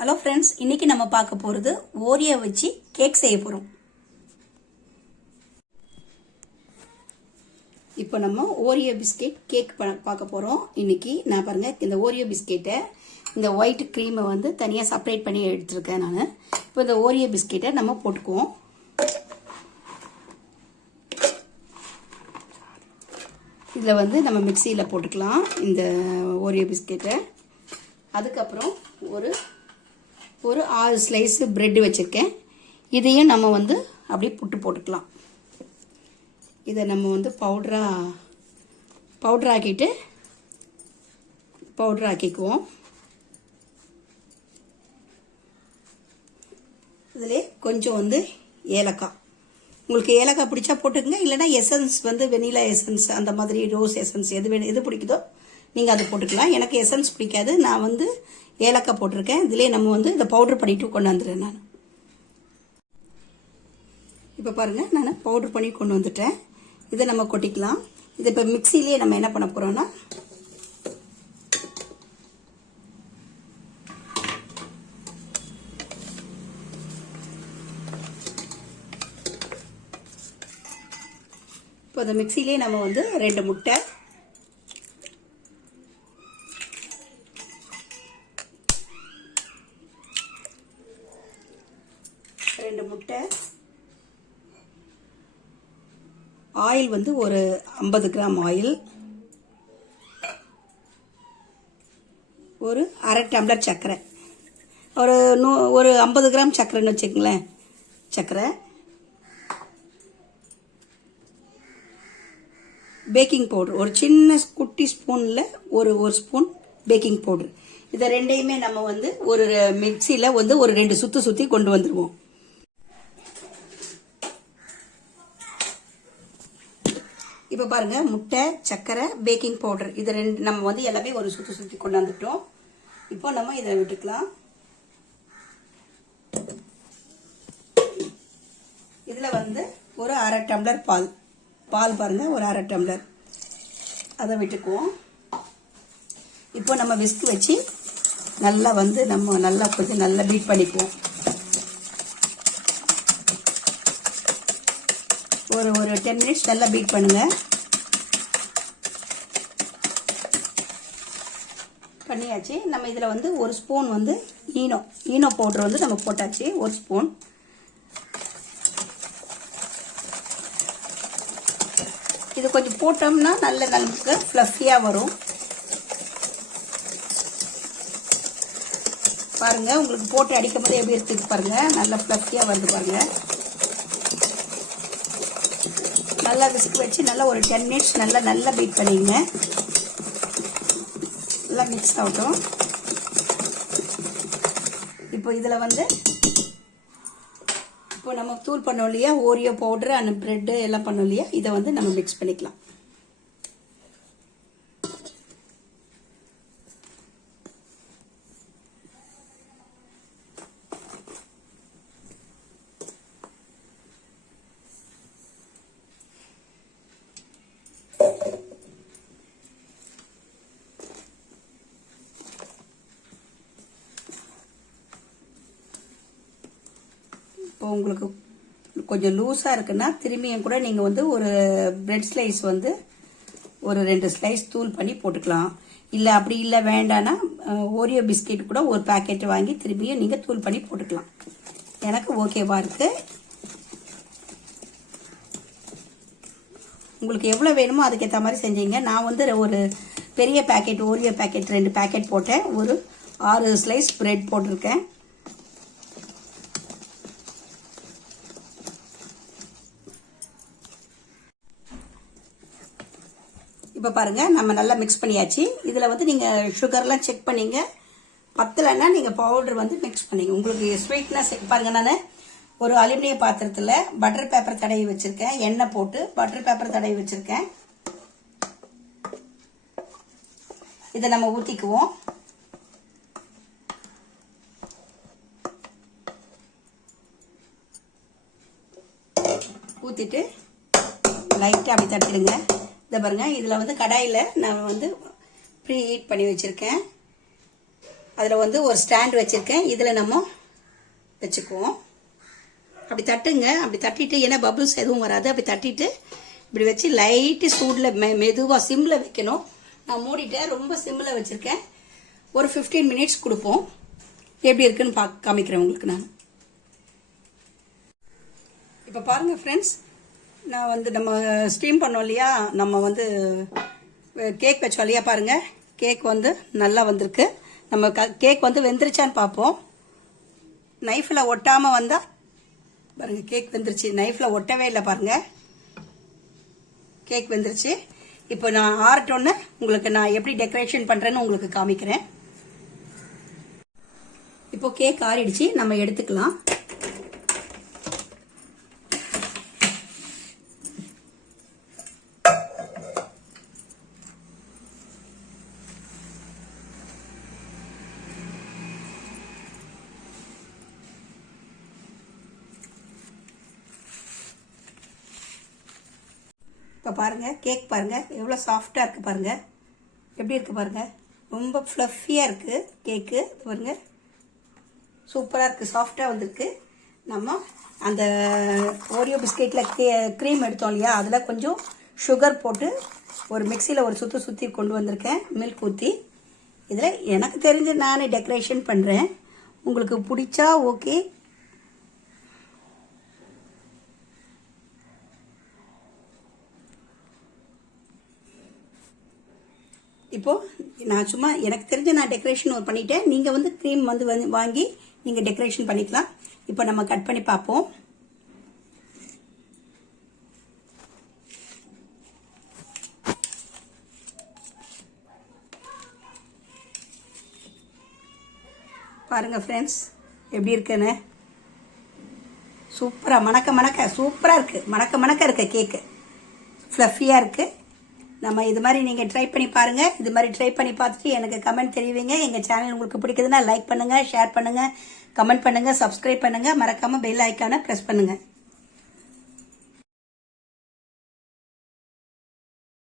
Hello friends இன்னைக்கு நம்ம பார்க்க போகிறது ஓரியோ வச்சு கேக் செய்ய போகிறோம் இப்போ நம்ம ஓரியோ பிஸ்கெட் கேக் ப- பார்க்க போகிறோம் இன்னைக்கு நான் பாருங்கள் இந்த ஓரியோ பிஸ்கெட்டை இந்த ஒயிட் க்ரீமை வந்து தனியாக செப்பரேட் பண்ணி எடுத்துருக்கேன் நான். இப்போ இந்த ஓரியோ பிஸ்கெட்டை நம்ம போட்டுக்குவோம். இதில் வந்து நம்ம மிக்சியில் போட்டுக்கலாம் இந்த ஓரியோ பிஸ்கெட்டை அதுக்கப்புறம் ஒரு ஒரு ஆறு ஸ்லைஸு பிரெட் வச்சுருக்கேன். இதையும் நம்ம வந்து அப்படியே புட்டு போட்டுக்கலாம். இதை நம்ம வந்து பவுடராக பவுடர் ஆக்கிட்டு பவுடர் ஆக்கிக்குவோம். இதிலே கொஞ்சம் வந்து ஏலக்காய். உங்களுக்கு ஏலக்காய் பிடிச்சா போட்டுக்கங்க. இல்லைன்னா எசன்ஸ் வந்து வெனிலா எசன்ஸ் அந்த மாதிரி ரோஸ் எசன்ஸ் எது வேணும் எது பிடிக்குதோ நீங்கள் அது போட்டுக்கலாம். எனக்கு எசன்ஸ் பிடிக்காது. நான் வந்து ஏலக்காய் போட்டிருக்கேன். இதிலே நம்ம வந்து இதை பவுடர் பண்ணிட்டு கொண்டு வந்துடுறேன் நான். இப்போ பாருங்கள் நான் பவுடர் பண்ணி கொண்டு வந்துட்டேன். இதை நம்ம கொட்டிக்கலாம். இது இப்போ மிக்சிலேயே நம்ம என்ன பண்ண போகிறோம்னா இப்போ இந்த மிக்சிலே நம்ம வந்து ரெண்டு முட்டை ரெண்டு முட்டை ஆயில் வந்து ஒரு ஐம்பது கிராம் ஆயில் ஒரு அரை டம்ளர் சர்க்கரை. ஒரு நூ ஒரு ஐம்பது கிராம் சர்க்கரைன்னு வச்சுக்கங்களேன். சர்க்கரை. Baking powder. ஒரு சின்ன குட்டி ஸ்பூனில் ஒரு ஒரு ஸ்பூன் பேக்கிங் பவுடர். இதை ரெண்டையுமே நம்ம வந்து ஒரு மிக்சியில் வந்து ஒரு ரெண்டு சுற்றி சுற்றி கொண்டு வந்துடுவோம் இப்போ பாருங்க முட்டை சர்க்கரை பேக்கிங் பவுடர் இது ரெண்டு நம்ம வந்து எல்லாமே ஒரு சுற்றி சுற்றி கொண்டாந்துட்டோம். இப்போ நம்ம இதை விட்டுக்கலாம். இதில் வந்து ஒரு அரை டம்ளர் பால். பால் பாருங்க ஒரு அரை டம்ளர். அதை விட்டுக்குவோம். இப்போ நம்ம விஸ்க் வச்சு நல்லா வந்து நம்ம நல்லா கொஞ்சம் நல்லா பீட் பண்ணிக்குவோம். ஒரு ஒரு டென் மினிட்ஸ் நல்லா பீட் பண்ணுங்க. பண்ணியாச்சு. நம்ம இதில் வந்து ஒரு ஸ்பூன் வந்து ஈனோ ஈனோ பவுடர் வந்து நம்ம போட்டாச்சு. ஒரு ஸ்பூன் இது கொஞ்சம் போட்டோம்னா நல்ல நமக்கு ஃப்ளஃபியாக வரும். பாருங்கள் உங்களுக்கு போட்டு அடிக்கும் போது எப்படி இருக்குது பாருங்கள் நல்ல ஃப்ளஃபியாக வருது பாருங்கள் நல்லா விஸ்க் வச்சு நல்லா ஒரு டென் மினிட்ஸ் நல்லா நல்லா பீட் பண்ணிங்க நல்லா மிக்ஸ் ஆகட்டும். இப்போ இதில் வந்து இப்போ நம்ம தூள் பண்ணோம் இல்லையா? ஓரியோ பவுட்ரு அண்ட் ப்ரெட்டு எல்லாம் பண்ணோம் இல்லையா? இதை வந்து நம்ம மிக்ஸ் பண்ணிக்கலாம். உங்களுக்கு கொஞ்சம் லூஸாக இருக்குன்னா திரும்பியும் கூட நீங்கள் வந்து ஒரு பிரெட் ஸ்லைஸ் வந்து ஒரு ரெண்டு ஸ்லைஸ் தூள் பண்ணி போட்டுக்கலாம். இல்லை அப்படி இல்லை வேண்டான்னா ஓரியோ பிஸ்கெட் கூட ஒரு பாக்கெட் வாங்கி திரும்பியும் நீங்கள் தூள் பண்ணி போட்டுக்கலாம். எனக்கு ஓகேவா இருக்குது உங்களுக்கு எவ்வளோ வேணுமோ அதுக்கேற்ற மாதிரி செஞ்சீங்க. நான் வந்து ஒரு பெரிய பேக்கெட் ஓரியோ பேக்கெட் ரெண்டு பேக்கெட் போட்டேன். ஒரு ஆறு ஸ்லைஸ் பிரெட் போட்டிருக்கேன். இப்போ பாருங்கள் நம்ம நல்லா மிக்ஸ் பண்ணியாச்சு. இதில் வந்து நீங்கள் சுகர்லாம் செக் பண்ணிங்க. பத்தலைன்னா நீங்கள் பவுடர் வந்து மிக்ஸ் பண்ணிங்க. உங்களுக்கு ஸ்வீட்னஸ் பாருங்கள் நான் ஒரு அலுமினிய பாத்திரத்தில் பட்டர் பேப்பர் தடவி வச்சுருக்கேன். எண்ணெய் போட்டு பட்டர் பேப்பர் தடவி வச்சுருக்கேன். இதை நம்ம ஊற்றிக்குவோம் ஊற்றிட்டு லைட்டாக அப்படி தட்டிடுங்க இதை பாருங்க. இதில் வந்து கடாயில் நான் வந்து ப்ரீ ஹீட் பண்ணி வச்சுருக்கேன். அதில் வந்து ஒரு ஸ்டாண்ட் வச்சுருக்கேன். இதில் நம்ம வச்சுக்குவோம். அப்படி தட்டுங்க. அப்படி தட்டிட்டு ஏன்னா பபுள்ஸ் எதுவும் வராது. அப்படி தட்டிட்டு இப்படி வச்சு லைட்டு சூடில் மெ மெதுவாக சிம்மில் வைக்கணும். நான் மூடிட்டேன். ரொம்ப சிம்மில் வச்சுருக்கேன். ஒரு 15 மினிட்ஸ் கொடுப்போம். எப்படி இருக்குன்னு பா காமிக்கிறேன் உங்களுக்கு நான். இப்போ பாருங்கள் ஃப்ரெண்ட்ஸ் நான் வந்து நம்ம ஸ்டீம் பண்ணோம் இல்லையா? நம்ம வந்து கேக் வச்சோம் இல்லையா பாருங்கள் கேக் வந்து நல்லா வந்திருக்கு. நம்ம க கேக் வந்து வெந்துருச்சான்னு பார்ப்போம். நைஃபில் ஒட்டாமல் வந்தால் பாருங்கள் கேக் வெந்துருச்சு. நைஃப்பில் ஒட்டவே இல்லை பாருங்கள் கேக் வெந்துருச்சு. இப்போ நான் ஆறட்டோன்னு உங்களுக்கு நான் எப்படி டெக்கரேஷன் பண்ணுறேன்னு உங்களுக்கு காமிக்கிறேன். இப்போ கேக் ஆறிடுச்சு. நம்ம எடுத்துக்கலாம். இப்போ பாருங்கள் கேக் பாருங்கள் எவ்வளோ சாஃப்டாக இருக்குது பாருங்கள் எப்படி இருக்குது பாருங்கள் ரொம்ப ஃப்ளஃபியாக இருக்குது கேக்கு பாருங்க. சூப்பராக இருக்குது சாஃப்டாக வந்திருக்கு. நம்ம அந்த ஓரியோ பிஸ்கெட்டில் கே க்ரீம் எடுத்தோம் இல்லையா? அதில் கொஞ்சம் சுகர் போட்டு ஒரு மிக்சியில் ஒரு சுற்றி சுற்றி கொண்டு வந்திருக்கேன். மில்க் ஊற்றி இதில் எனக்கு தெரிஞ்சு நான் டெக்கரேஷன் பண்ணுறேன் உங்களுக்கு பிடிச்சா ஓகே இப்போ நான் சும்மா எனக்கு தெரிஞ்ச நான் டெக்கரேஷன் ஒரு பண்ணிட்டேன். நீங்கள் வந்து க்ரீம் வந்து வாங்கி நீங்கள் டெக்கரேஷன் பண்ணிக்கலாம். இப்போ நம்ம கட் பண்ணி பார்ப்போம். பாருங்க ஃப்ரெண்ட்ஸ் எப்படி இருக்குன்னு? சூப்பராக மணக்க மணக்க சூப்பராக இருக்குது மணக்க மணக்க இருக்குது கேக்கு ஃப்ளஃபியாக இருக்குது நம்ம இது மாதிரி நீங்கள் ட்ரை பண்ணி பாருங்கள் இது மாதிரி ட்ரை பண்ணி பார்த்துட்டு எனக்கு கமெண்ட் தெரிவிங்க. எங்கள் சேனல் உங்களுக்கு பிடிக்குதுன்னா லைக் பண்ணுங்கள் ஷேர் பண்ணுங்கள் கமெண்ட் பண்ணுங்கள் சப்ஸ்கிரைப் பண்ணுங்கள் மறக்காமல் பெல் ஐக்கானை ப்ரெஸ் பண்ணுங்கள்